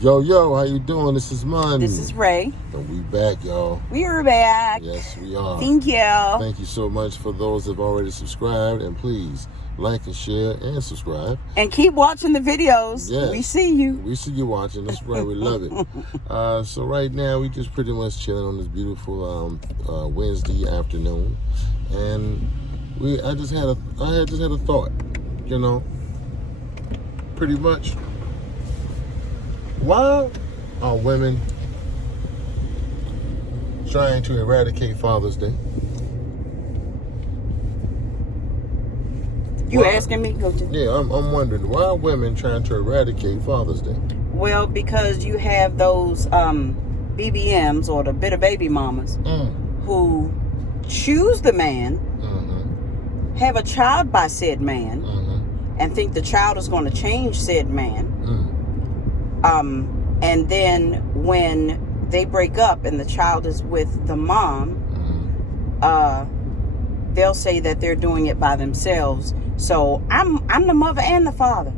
Yo, how you doing? This is Mun. This is Ray. And we back, y'all. We are back. Yes, we are. Thank you. Thank you so much for those that have already subscribed. And please like and share and subscribe. And keep watching the videos. Yes. We see you. We see you watching. That's right. We love it. So right now, we just pretty much chilling on this beautiful Wednesday afternoon. And I just had a thought, you know. Pretty much. Why are women trying to eradicate Father's Day? You asking me? Go to. Yeah, I'm wondering, why are women trying to eradicate Father's Day? Well, because you have those BBMs or the bitter baby mamas who choose the man, have a child by said man, and think the child is going to change said man. And then when they break up and the child is with the mom, they'll say that they're doing it by themselves. So I'm the mother and the father.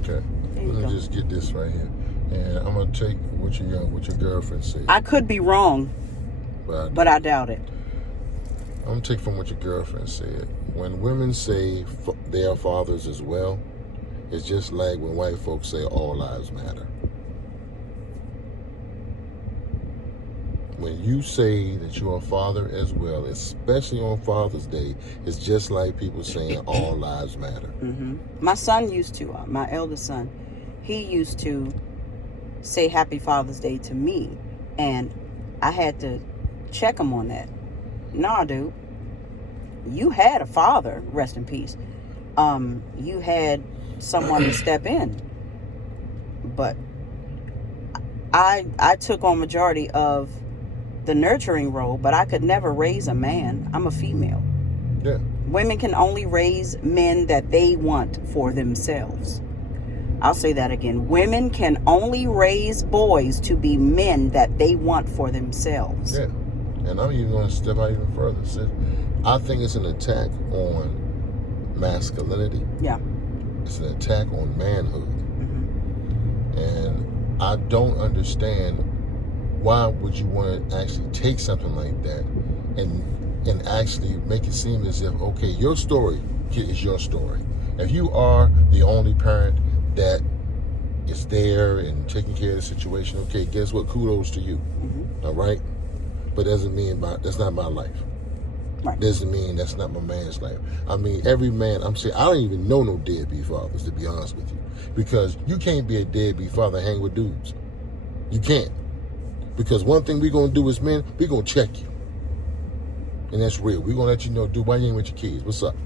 Okay. Let me just get this right here. And I'm gonna take what your girlfriend said. I could be wrong, but I doubt it. I'm gonna take from what your girlfriend said. When women say they are fathers as well, it's just like when white folks say all lives matter. When you say that you're a father as well, especially on Father's Day, it's just like people saying all lives matter. My son used to, my eldest son, he used to say Happy Father's Day to me, and I had to check him on that. Nah, dude, you had a father, rest in peace. You had someone to step in, but I took on majority of the nurturing role, but I could never raise a man. I'm a female. Yeah. Women can only raise men that they want for themselves. I'll say that again. Women can only raise boys to be men that they want for themselves. Yeah. And I'm even going to step out even further. I think it's an attack on masculinity. Yeah. It's an attack on manhood. And I don't understand, why would you want to actually take something like that and actually make it seem as if, okay, your story is your story. If you are the only parent that is there and taking care of the situation, okay, guess what? Kudos to you. All right? But doesn't mean that's not my life. Right. Doesn't mean that's not my man's life. I mean, every man, I'm saying, I don't even know no deadbeat fathers, to be honest with you. Because you can't be a deadbeat father and hang with dudes. You can't. Because one thing we're going to do as men, we're going to check you. And that's real. We're going to let you know, dude, why you ain't with your kids? What's up?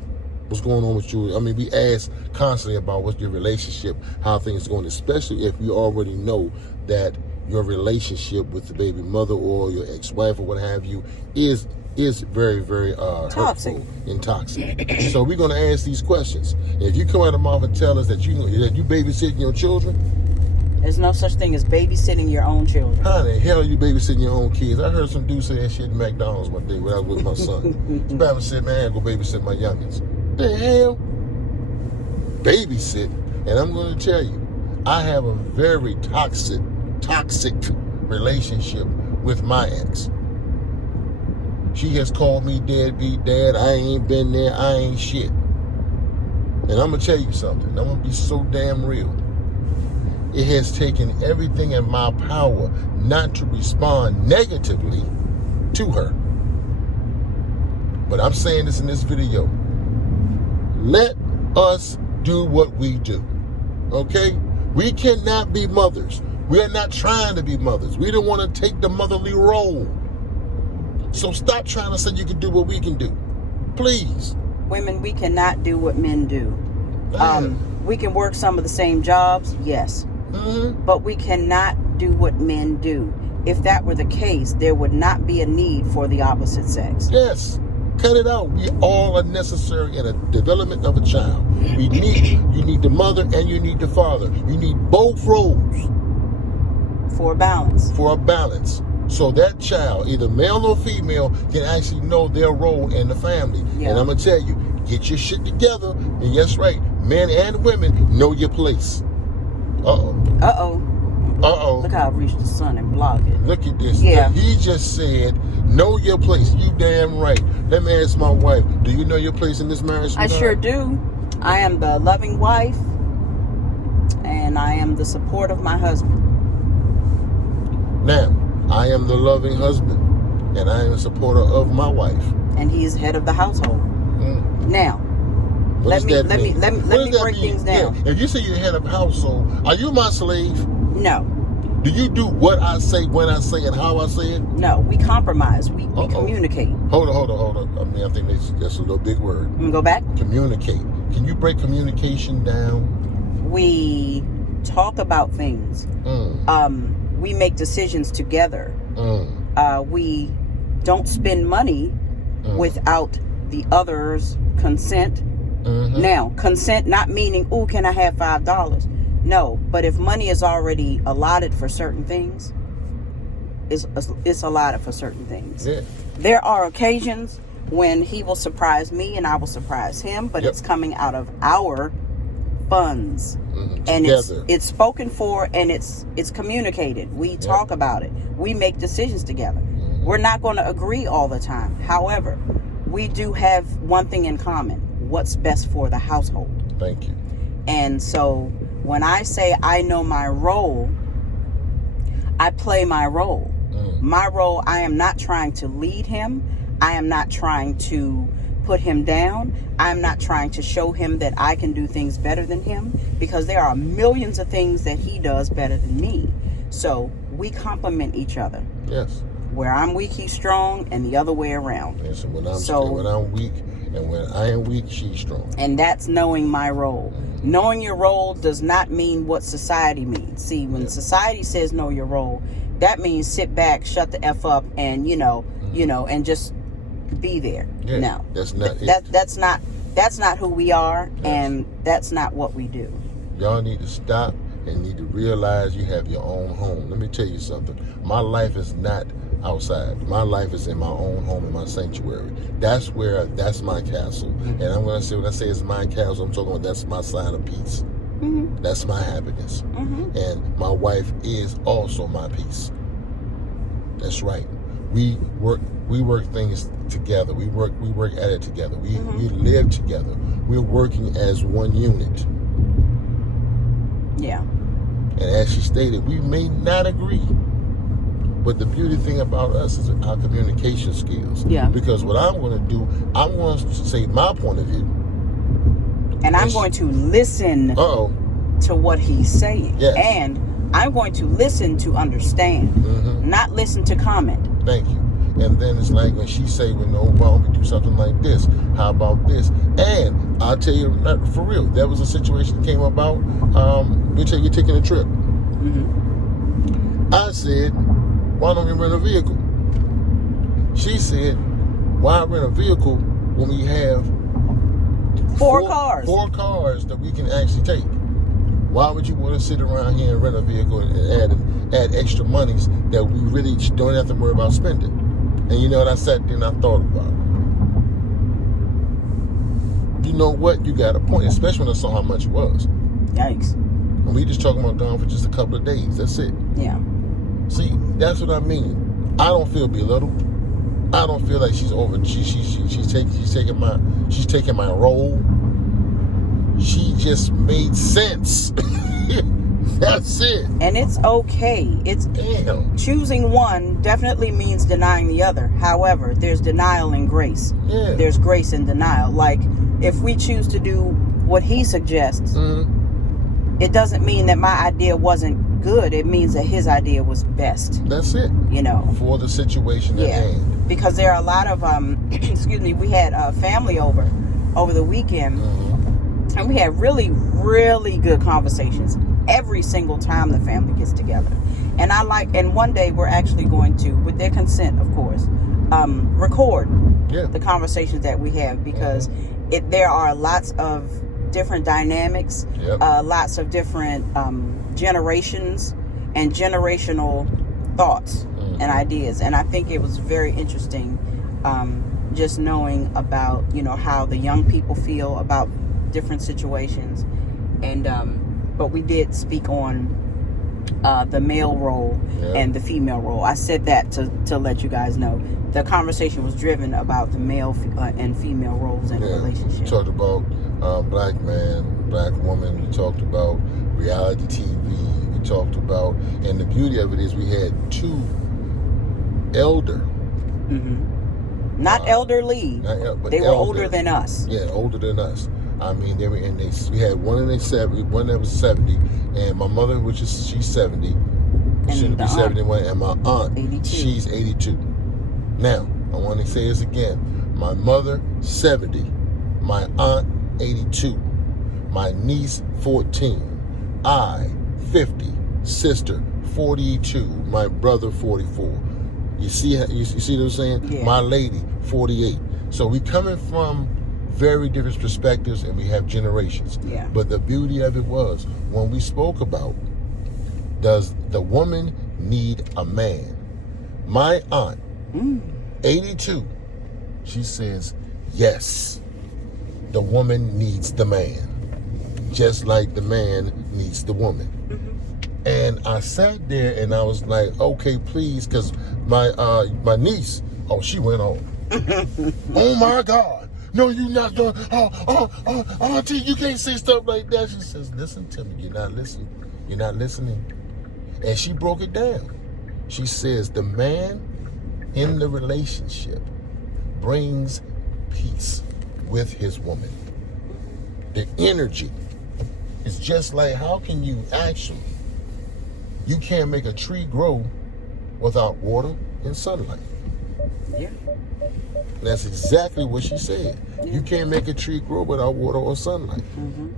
What's going on with you? I mean, we ask constantly about what's your relationship, how things are going, especially if you already know that your relationship with the baby mother or your ex-wife or what have you is very, very hurtful and toxic. So we're going to ask these questions. If you come out of the mouth and tell us that you babysitting your children, there's no such thing as babysitting your own children. How the hell are you babysitting your own kids? I heard some dude say that shit at McDonald's one day when I was with my son. His爸said, man, go babysit my youngins. The hell? Babysit? And I'm going to tell you, I have a very toxic relationship with my ex. She has called me deadbeat dad. I ain't been there. I ain't shit. And I'm going to tell you something. I'm going to be so damn real. It has taken everything in my power not to respond negatively to her. But I'm saying this in this video. Let us do what we do. Okay? We cannot be mothers. We are not trying to be mothers. We don't want to take the motherly role. So stop trying to say you can do what we can do. Please. Women, we cannot do what men do. We can work some of the same jobs, yes. But we cannot do what men do. If that were the case, there would not be a need for the opposite sex. Yes. Cut it out. We all are necessary in the development of a child. You need the mother and you need the father. You need both roles. For a balance. For a balance. So that child, either male or female, can actually know their role in the family. Yeah. And I'm going to tell you, get your shit together. And yes, right, men and women, know your place. Uh-oh. Uh-oh. Uh-oh. Look how I reached the sun and blocked it. Look at this. Yeah. He just said, know your place. You damn right. Let me ask my wife, do you know your place in this marriage? I sure do. I am the loving wife, and I am the support of my husband. Now, I am the loving husband, and I am a supporter of my wife. And he's head of the household. Mm. Now, let me break things down. Yeah. If you say you're head of household, are you my slave? No. Do you do what I say, when I say, and how I say it? No, we compromise. We communicate. Hold on. I mean, I think that's a little big word. Go back. Communicate. Can you break communication down? We talk about things. We make decisions together. We don't spend money without the other's consent. Now, consent not meaning, oh, can I have $5? No, but if money is already allotted for certain things, it's allotted for certain things. Yeah. There are occasions when he will surprise me and I will surprise him, but it's coming out of our funds. And it's spoken for, and it's communicated. We talk about it. We make decisions together. We're not going to agree all the time. However, we do have one thing in common: what's best for the household. Thank you. And so when I say I know my role, I play my role. My role, I am not trying to lead him. I am not trying to put him down. I'm not trying to show him that I can do things better than him, because there are millions of things that he does better than me. So we complement each other. Yes. Where I'm weak, he's strong, and the other way around. Yes, and when I'm weak, and when I am weak, she's strong. And that's knowing my role. Knowing your role does not mean what society means. See, when society says know your role, that means sit back, shut the F up, and and just be there. Yeah, No, that's not that's not who we are, and that's not what we do. Y'all need to stop and need to realize you have your own home. Let me tell you something. My life is not outside. My life is in my own home, in my sanctuary. That's my castle. And I'm going to say, when I say it's my castle, I'm talking about that's my sign of peace. That's my happiness. And my wife is also my peace. That's right. We work things together. We work at it together. We live together. We're working as one unit. Yeah. And as she stated, we may not agree. But the beauty thing about us is our communication skills. Yeah. Because what I'm going to do, I'm going to say my point of view. And I'm going to listen to what he's saying. Yes. And I'm going to listen to understand, not listen to comment. Thank you. And then it's like when she say, well, no, why don't we do something like this? How about this? And I'll tell you, for real, there was a situation that came about. You're taking a trip. I said, why don't we rent a vehicle? She said, why rent a vehicle when we have four cars? 4 cars that we can actually take. Why would you want to sit around here and rent a vehicle and add extra monies that we really don't have to worry about spending? And you know what? I sat there and I thought about it. You know what? You got a point, especially when I saw how much it was. Yikes. And we just talking about going for just a couple of days. That's it. Yeah. See, that's what I mean. I don't feel belittled. I don't feel like she's over. She's taking my role. She just made sense. That's it. And it's okay. It's choosing one definitely means denying the other. However, there's denial and grace. Yeah. There's grace in denial. Like, if we choose to do what he suggests, it doesn't mean that my idea wasn't good. It means that his idea was best. That's it. For the situation at hand. Because there are a lot of we had family over the weekend, and we had really, really good conversations every single time the family gets together. And one day we're actually going to, with their consent, of course, record the conversations that we have, because there are lots of different dynamics, lots of different generations and generational thoughts and ideas. And I think it was very interesting just knowing about, how the young people feel about different situations. And but we did speak on the male role Yeah. and the female role. I said that to let you guys know. The conversation was driven about the male and female roles in a We relationship. talked about black man, black woman. We talked about reality TV. We talked about, and the beauty of it is we had two elder. Mm-hmm. Not elderly. But they were elder. older than us. Yeah, older than us. I mean, they were in they. We had one in their 70, one that was 70, and my mother, which is she's 70, soon to be 71, and my aunt, 82. she's 82. Now, I want to say this again. My mother, 70. My aunt, 82. My niece, 14. I, 50. Sister, 42. My brother, 44. You see what I'm saying? Yeah. My lady, 48. So we coming from very different perspectives, and we have generations. Yeah. But the beauty of it was when we spoke about, does the woman need a man? My aunt, 82, she says, yes, the woman needs the man, just like the man needs the woman. Mm-hmm. And I sat there and I was like, okay, please, because my niece, she went on. Oh my God. No, you're not doing. Auntie, you can't say stuff like that. She says, listen to me. You're not listening. You're not listening. And she broke it down. She says the man in the relationship brings peace with his woman. The energy is just like, how can you actually, you can't make a tree grow without water and sunlight. Yeah. That's exactly what she said. Yeah. You can't make a tree grow without water or sunlight. Mm-hmm.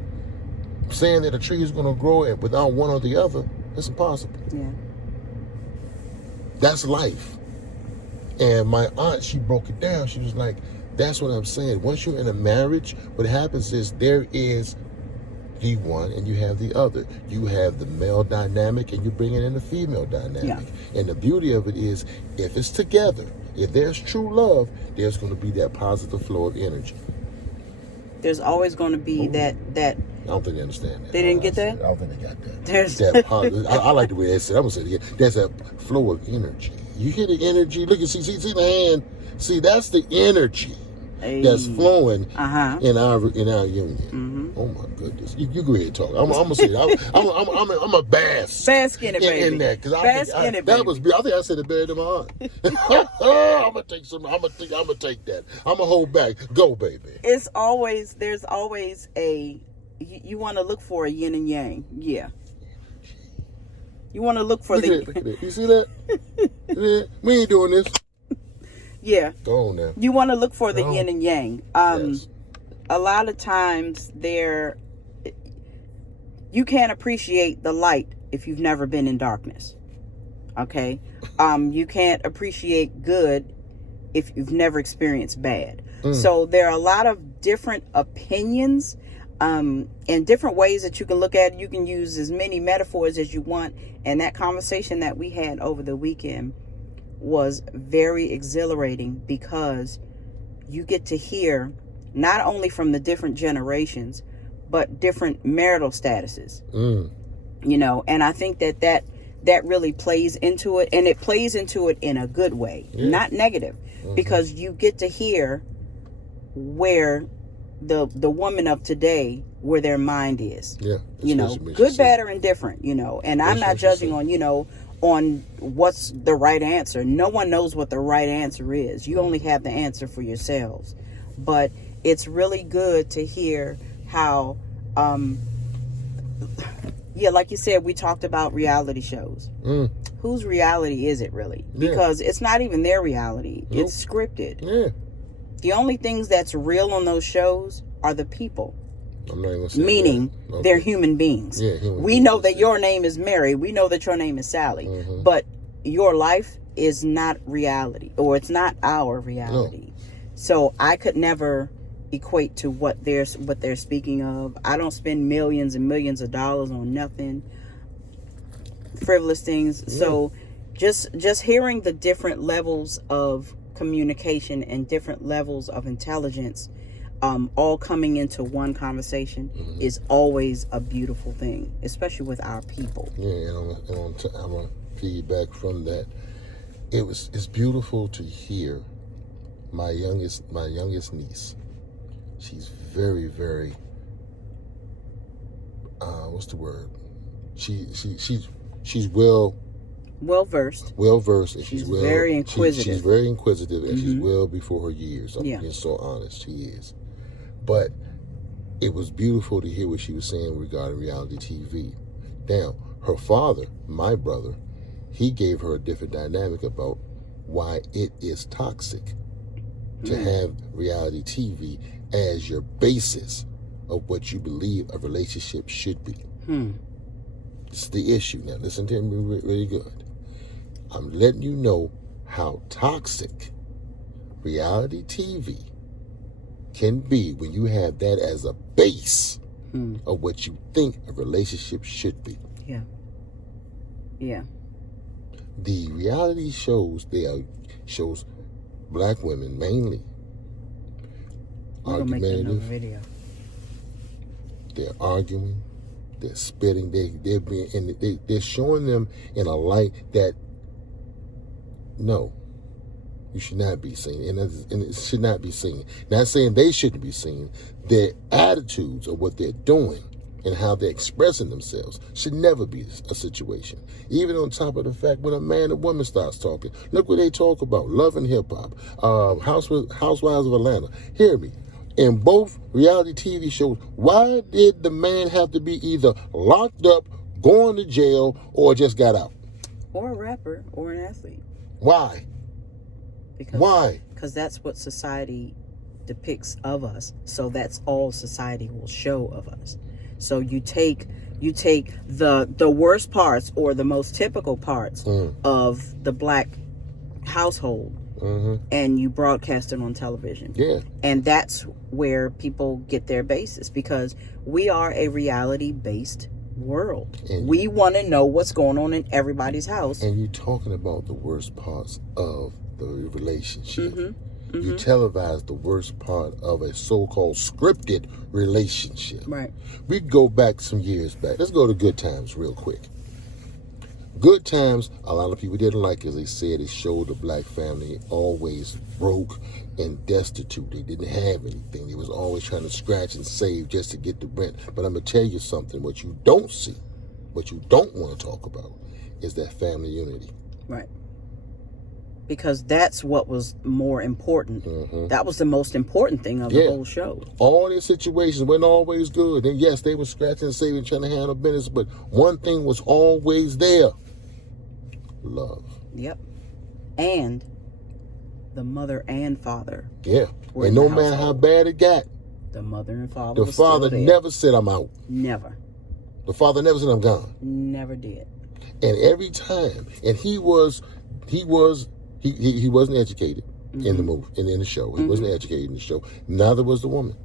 Saying that a tree is going to grow without one or the other, it's impossible. Yeah. That's life. And my aunt, she broke it down. She was like, that's what I'm saying. Once you're in a marriage, what happens is there is the one and you have the other. You have the male dynamic and you bring in the female dynamic. Yeah. And the beauty of it is, if it's together, if there's true love, there's going to be that positive flow of energy. There's always going to be that. I don't think they understand that. They didn't get that? I don't think they got that. There's that I like the way they said it. I'm going to say it again. There's a flow of energy. You hear the energy? Look and see the hand. See, that's the energy that's flowing in our union. Mm-hmm. Oh my goodness! You go ahead and talk. I'm gonna say it. I'm a bask in it, baby. in that, because I think I said it better than my aunt. I'm gonna take some. I'm gonna take that. I'm gonna hold back. Go, baby. There's always a. You want to look for a yin and yang. Yeah. You want to look for look at it. You see that? Yeah, we ain't doing this. Yeah. Go on now. You want to look for the yin and yang. Yes. A lot of times you can't appreciate the light if you've never been in darkness. Okay? You can't appreciate good if you've never experienced bad. So there are a lot of different opinions and different ways that you can look at it. You can use as many metaphors as you want. And that conversation that we had over the weekend was very exhilarating, because you get to hear not only from the different generations, but different marital statuses. And I think that really plays into it, and it plays into it in a good way, not negative, because you get to hear where the woman of today, where their mind is. Yeah. Good, bad, or indifferent, and I'm not judging on what's the right answer. No one knows what the right answer is. You only have the answer for yourselves. But it's really good to hear how, like you said, we talked about reality shows. Whose reality is it really? Because it's not even their reality. Nope. It's scripted. Yeah. The only things that's real on those shows are the people. I'm not even gonna say meaning they're human beings. Yeah, we know that your name is Mary. We know that your name is Sally. But your life is not reality, or it's not our reality. No. So I could never equate to what they're speaking of. I don't spend millions and millions of dollars on nothing, frivolous things. Yeah. So just hearing the different levels of communication and different levels of intelligence all coming into one conversation is always a beautiful thing, especially with our people. Yeah, and I'm gonna feedback from that. It's beautiful to hear my youngest niece. She's very, very what's the word? She's well versed. And she's very inquisitive. She's very inquisitive, and she's well before her years. I'm being so honest. She is. But it was beautiful to hear what she was saying regarding reality TV. Now, her father, my brother, he gave her a different dynamic about why it is toxic to have reality TV as your basis of what you believe a relationship should be. It's the issue. Now, listen to me really good. I'm letting you know how toxic reality TV can be when you have that as a base of what you think a relationship should be. Yeah. The reality shows, shows black women mainly argumentative. Video. They're arguing. They're spitting. They're showing them in a light that no, you should not be seen, and it should not be seen. Not saying they shouldn't be seen. Their attitudes of what they're doing and how they're expressing themselves should never be a situation. Even on top of the fact when a man and woman starts talking, look what they talk about: love and hip hop, Housewives of Atlanta. Hear me. In both reality TV shows, why did the man have to be either locked up, going to jail, or just got out? Or a rapper or an athlete. Why? Why? Because that's what society depicts of us. So that's all society will show of us. So you take the worst parts or the most typical parts of the black household and you broadcast it on television. Yeah. And that's where people get their basis, because we are a reality-based world. And we want to know what's going on in everybody's house. And you're talking about the worst parts of the relationship. You televise the worst part of a so-called scripted relationship. Right. We go back some years back. Let's go to Good Times real quick. Good Times, a lot of people didn't like, as they said, it showed the black family always broke and destitute. They didn't have anything. They was always trying to scratch and save just to get the rent. But I'm going to tell you something. What you don't see, what you don't want to talk about, is that family unity. Right. Because that's what was more important. That was the most important thing of the whole show. All these situations weren't always good. And yes, they were scratching and saving, trying to handle business, but one thing was always there: love. Yep. And the mother and father. Yeah. And no matter how bad it got, the mother and father. The father never said, "I'm out." Never. The father never said, "I'm gone." Never did. And every time, and he wasn't educated in the movie, in the show. He wasn't educated in the show. Neither was the woman.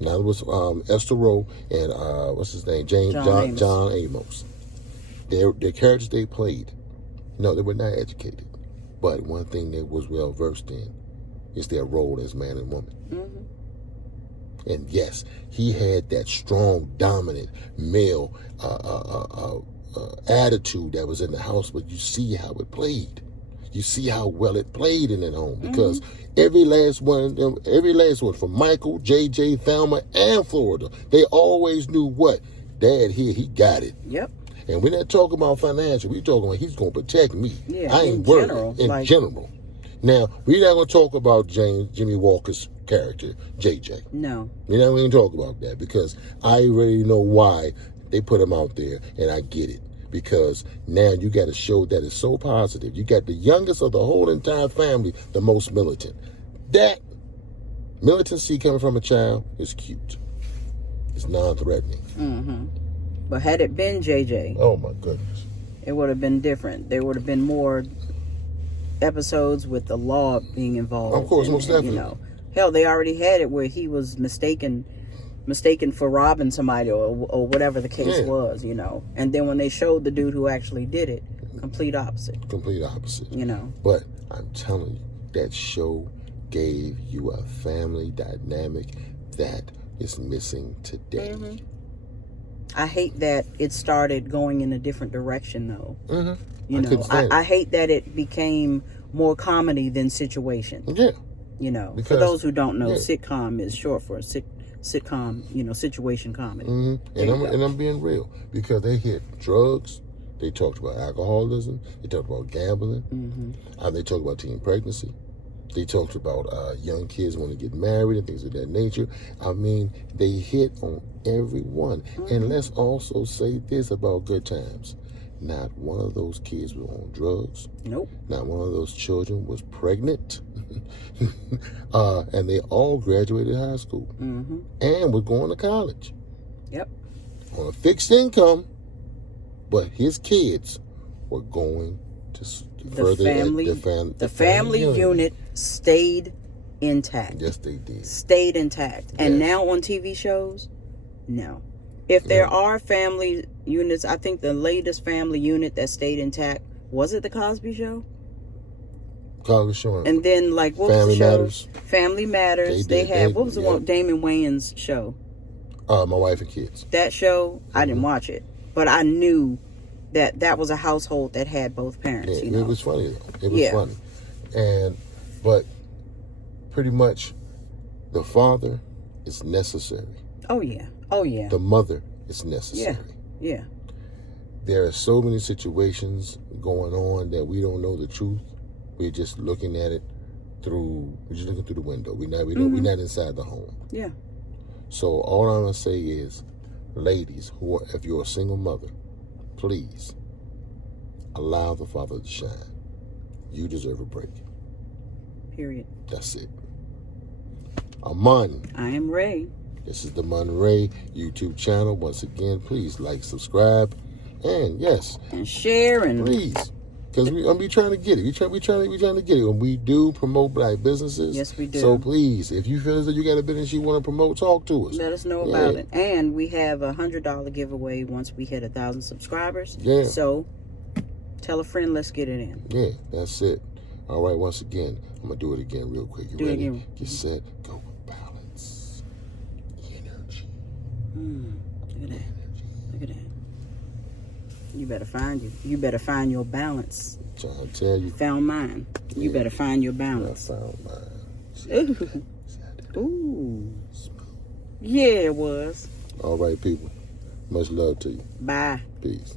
Neither was Esther Rowe and what's his name, John Amos. Their characters they played, no, they were not educated. But one thing they was well versed in is their role as man and woman. And yes, he had that strong, dominant male attitude that was in the house, but you see how it played. You see how well it played in that home, because every last one from Michael, JJ, Thelma, and Florida, they always knew what? Dad here, he got it. Yep. And we're not talking about financial. We're talking about he's going to protect me. Yeah, I ain't worried. In general. Now, we're not going to talk about Jimmy Walker's character, JJ. No. We're not going to talk about that, because I already know why they put him out there, and I get it. Because now you got a show that is so positive. You got the youngest of the whole entire family, the most militant. That militancy coming from a child is cute. It's non-threatening. But had it been JJ, oh my goodness, it would have been different. There would have been more episodes with the law being involved. Of course, most definitely. You know, hell, they already had it where he was mistaken for robbing somebody or whatever the case was, you know. And then when they showed the dude who actually did it, complete opposite. Complete opposite. You know. But I'm telling you, that show gave you a family dynamic that is missing today. Mm-hmm. I hate that it started going in a different direction, though. Mm-hmm. You know, I hate that it became more comedy than situation. Yeah. You know, Because, for those who don't know, yeah. sitcom is short for sitcom, you know, situation comedy. Mm-hmm. And I'm being real, because they hit drugs, they talked about alcoholism, they talked about gambling, Mm-hmm. They talked about teen pregnancy, they talked about young kids want to get married and things of that nature. I mean, they hit on every one. Mm-hmm. And let's also say this about Good Times. Not one of those kids was on drugs. Nope. Not one of those children was pregnant. And they all graduated high school. Mm-hmm. And were going to college. Yep. On a fixed income, but his kids were going to further the family unit stayed intact. Yes, they did. Stayed intact. And Yes. now on TV shows, no. If there are family units, I think the latest family unit that stayed intact, was it the Cosby Show? Cosby Show. And then, like, what Family was the show? Matters. Family Matters. They had, what was the one, Damon Wayans show? My Wife and Kids. That show, I didn't watch it. But I knew that was a household that had both parents. Yeah, you know? it was funny though. It was funny. But pretty much the father is necessary. Oh yeah. Oh yeah. The mother is necessary. Yeah. There are so many situations going on that we don't know the truth. We're just looking at it we're just looking through the window. We're not inside the home. Yeah. So all I'm gonna say is, ladies, if you're a single mother, please allow the father to shine. You deserve a break. Period. That's it. Amon. I am Ray. This is the Mon Ray YouTube channel. Once again, please like, subscribe, and yes, And share and please, because we trying to get it. We trying to get it. When we do promote black businesses, yes, we do. So please, if you feel as though you got a business you want to promote, talk to us. Let us know about it. And we have a $100 giveaway once we hit 1,000 subscribers. Yeah. So tell a friend, let's get it in. Yeah, that's it. All right, once again, I'm gonna do it again real quick. You Do it ready? again. Get set, go. Balance. Energy. Look at that. Look at that. You better find your balance. Trying to tell you. Found mine. You better find your I balance. found mine. Ooh. Ooh. Yeah, it was. All right, people. Much love to you. Bye. Peace.